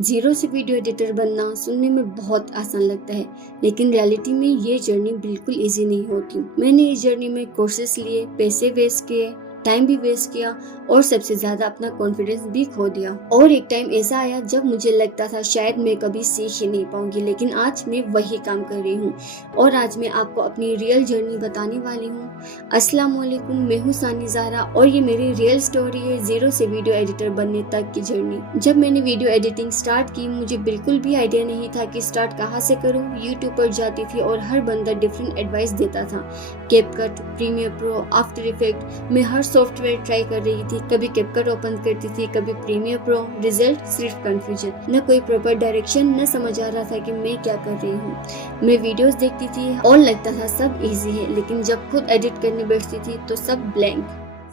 Zero से video editor बनना सुनने में बहुत आसान लगता है, लेकिन रियलिटी में ये जर्नी बिल्कुल इजी नहीं होती। मैंने इस जर्नी में कोर्सेस लिए, पैसे वेस्ट किए, टाइम भी वेस्ट किया और सबसे ज्यादा अपना कॉन्फिडेंस भी खो दिया। और एक टाइम ऐसा आया जब मुझे लगता था शायद मैं कभी सीख ही नहीं पाऊंगी, लेकिन आज मैं वही काम कर रही हूँ और आज मैं आपको अपनी रियल जर्नी बताने वाली हूँ। अस्सलाम वालेकुम, मैं हूँ सानी ज़हरा और ये मेरी रियल स्टोरी है जीरो से वीडियो एडिटर बनने तक की जर्नी। जब मैंने वीडियो एडिटिंग स्टार्ट की मुझे बिल्कुल भी आइडिया नहीं था कि स्टार्ट कहाँ से करूँ। यूट्यूब पर जाती थी और हर बंदा डिफरेंट एडवाइस देता था। CapCut, Premiere Pro, After Effect, मैं हर सॉफ्टवेयर ट्राई कर रही थी। कभी कैपकट ओपन करती थी, कभी प्रीमियर प्रो। रिजल्ट सिर्फ कंफ्यूजन, न कोई प्रॉपर डायरेक्शन, न समझ आ रहा था कि मैं क्या कर रही हूँ। मैं वीडियोस देखती थी और लगता था सब इजी है, लेकिन जब खुद एडिट करने बैठती थी तो सब ब्लैंक।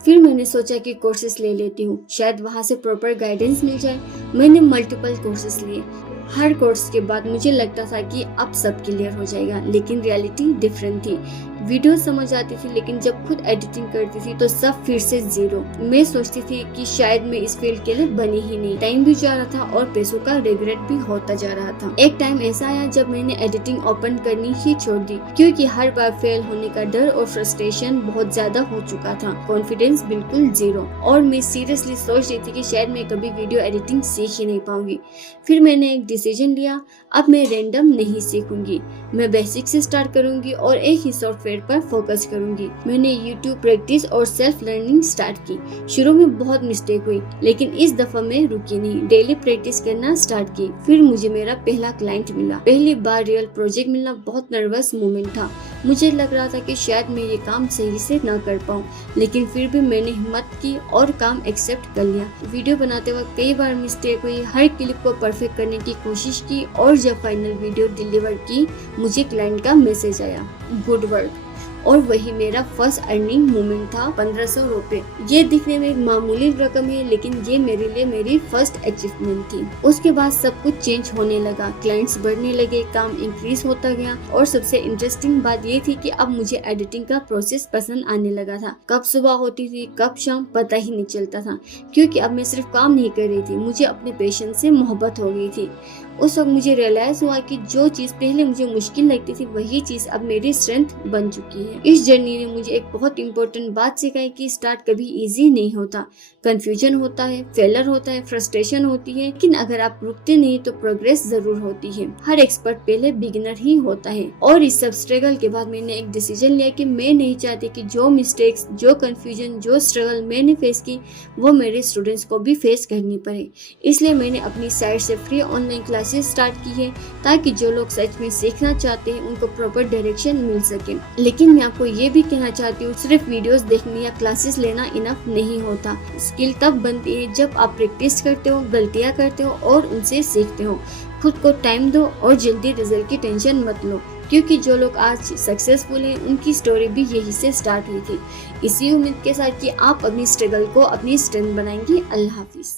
फिर मैंने सोचा कि कोर्सेस ले लेती हूँ, शायद वहाँ से प्रॉपर गाइडेंस मिल जाए। मैंने मल्टीपल कोर्सेस लिए। हर कोर्स के बाद मुझे लगता था कि अब सब क्लियर हो जाएगा, लेकिन रियलिटी डिफरेंट थी। वीडियो समझ आती थी, लेकिन जब खुद एडिटिंग करती थी तो सब फिर से जीरो। मैं सोचती थी कि शायद मैं इस फील्ड के लिए बनी ही नहीं। टाइम भी जा रहा था और पैसों का रिग्रेट भी होता जा रहा था। एक टाइम ऐसा आया जब मैंने एडिटिंग ओपन करनी ही छोड़ दी, क्योंकि हर बार फेल होने का डर और फ्रस्ट्रेशन बहुत ज्यादा हो चुका था। कॉन्फिडेंस बिल्कुल जीरो और मैं सीरियसली सोच रही थी कि शायद मैं कभी वीडियो एडिटिंग सीख ही नहीं पाऊंगी। फिर मैंने एक डिसीजन लिया, अब मैं रैंडम नहीं सीखूंगी, मैं बेसिक से स्टार्ट करूंगी और एक ही सॉफ्टवेयर पर फोकस करूंगी। मैंने YouTube प्रैक्टिस और सेल्फ लर्निंग स्टार्ट की। शुरू में बहुत मिस्टेक हुई, लेकिन इस दफा मैं रुकी नहीं, डेली प्रैक्टिस करना स्टार्ट की। फिर मुझे मेरा पहला क्लाइंट मिला। पहली बार रियल प्रोजेक्ट मिलना बहुत नर्वस मोमेंट था। मुझे लग रहा था कि शायद मैं ये काम सही से ना कर पाऊँ, लेकिन फिर भी मैंने हिम्मत की और काम एक्सेप्ट कर लिया। वीडियो बनाते वक्त कई बार मिस्टेक हुई, हर क्लिप को परफेक्ट करने की कोशिश की और जब फाइनल वीडियो डिलीवर की मुझे क्लाइंट का मैसेज आया, गुड वर्क। और वही मेरा फर्स्ट अर्निंग मोमेंट था, 1500 रुपए। ये दिखने में एक मामूली रकम है, लेकिन ये मेरे लिए मेरी फर्स्ट अचीवमेंट थी। उसके बाद सब कुछ चेंज होने लगा, क्लाइंट्स बढ़ने लगे, काम इंक्रीज होता गया और सबसे इंटरेस्टिंग बात ये थी कि अब मुझे एडिटिंग का प्रोसेस पसंद आने लगा था। कब सुबह होती थी कब शाम पता ही नहीं चलता था, क्योंकि अब मैं सिर्फ काम नहीं कर रही थी, मुझे अपने पेशेंट से मोहब्बत हो गई थी। उस वक्त मुझे रियलाइज हुआ कि जो चीज पहले मुझे मुश्किल लगती थी वही चीज अब मेरी स्ट्रेंथ बन चुकी है। इस जर्नी ने मुझे एक बहुत इंपॉर्टेंट बात सिखाई कि स्टार्ट कभी इजी नहीं होता। कंफ्यूजन होता है, फेलर होता है, फ्रस्ट्रेशन होती है, लेकिन अगर आप रुकते नहीं तो प्रोग्रेस जरूर होती है। हर एक्सपर्ट पहले बिगिनर ही होता है। और इस सब स्ट्रगल के बाद मैंने एक डिसीजन लिया कि मैं नहीं चाहती कि जो मिस्टेक्स, जो कंफ्यूजन, जो स्ट्रगल मैंने फेस की वो मेरे स्टूडेंट्स को भी फेस करनी पड़े। इसलिए मैंने अपनी साइड से फ्री ऑनलाइन क्लासेस स्टार्ट की है, ताकि जो लोग सच में सीखना चाहते हैं उनको प्रॉपर डायरेक्शन मिल सके। लेकिन मैं आपको ये भी कहना चाहती हूँ, सिर्फ वीडियोस देखने या क्लासेस लेना इनफ नहीं होता। स्किल तब बनती है जब आप प्रैक्टिस करते हो, गलतियाँ करते हो और उनसे सीखते हो। खुद को टाइम दो और जल्दी रिजल्ट की टेंशन मत लो, क्योंकि जो लोग आज सक्सेसफुल हैं उनकी स्टोरी भी यही से स्टार्ट हुई थी। इसी उम्मीद के साथ कि आप अपनी स्ट्रगल को अपनी स्ट्रेंथ बनाएंगे। अल्लाह हाफिज।